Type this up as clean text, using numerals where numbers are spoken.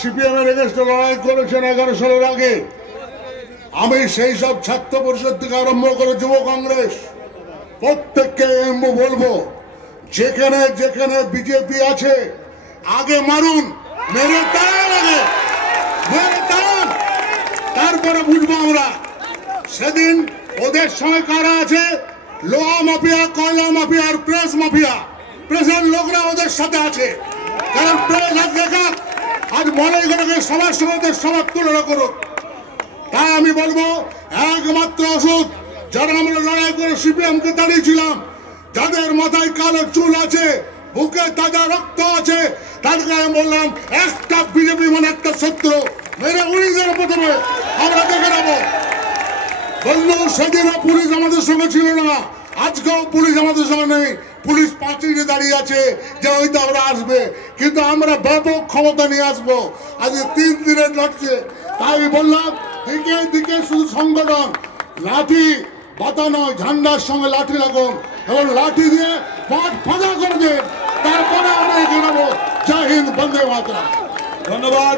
সিপিএমের এগেন্স্টে লড়াই করেছেন 11 সালের আগে। আমি সেই সব ছাত্র পরিষদ থেকে আরম্ভ করে যুব কংগ্রেস প্রত্যেককে বলবো, যেখানে যেখানে বিজেপি আছে আগে মারুন, মেরে তাড়ান, আগে মেরে তাড়ান, তারপরে বুঝবো আমরা। সেদিন ওদের সঙ্গে কারা আছে? লোহা মাফিয়া, কয়লা মাফিয়া আর প্রেস মাফিয়া। প্রেসের লোকরা ওদের সাথে আছে, কারণ প্রেস আজ দেখা আজ মনে করে সবার সঙ্গে সবার তুলনা করুক। তাই আমি বলবো, একমাত্র ওষুধ যারা আমরা লড়াই করে সিপিএমকে দাঁড়িয়েছিলাম, যাদের মাথায় কালো চুল আছে, বুকে তাজা রক্ত আছে, তাদেরকে আমি বললাম একটা বিজেপি মানে একটা শত্রু, মেরে উড়িয়ে প্রথমে আমরা দেখে নেবো। বললো সেদিনও পুলিশ আমাদের সঙ্গে ছিল না, আজকেও পুলিশ আমাদের সঙ্গে নেই। পুলিশ পাঁচিলে দাঁড়িয়ে আছে যে হয়তো ওরা আসবে, কিন্তু আমরা ব্যাপক ক্ষমতা নিয়ে আসবো। আজকে 3 দিনের লড়ছে। তাই বললাম, দিকে দিকে শুধু সংগঠন, লাঠি বাতা নয়, ঝান্ডার সঙ্গে লাঠি লাগুন এবং লাঠি দিয়ে পাট ফাঁকা করে দেন, তারপরে আমরা এগিয়ে নেবো। জয় হিন্দ, বন্দে মাতরম। ধন্যবাদ।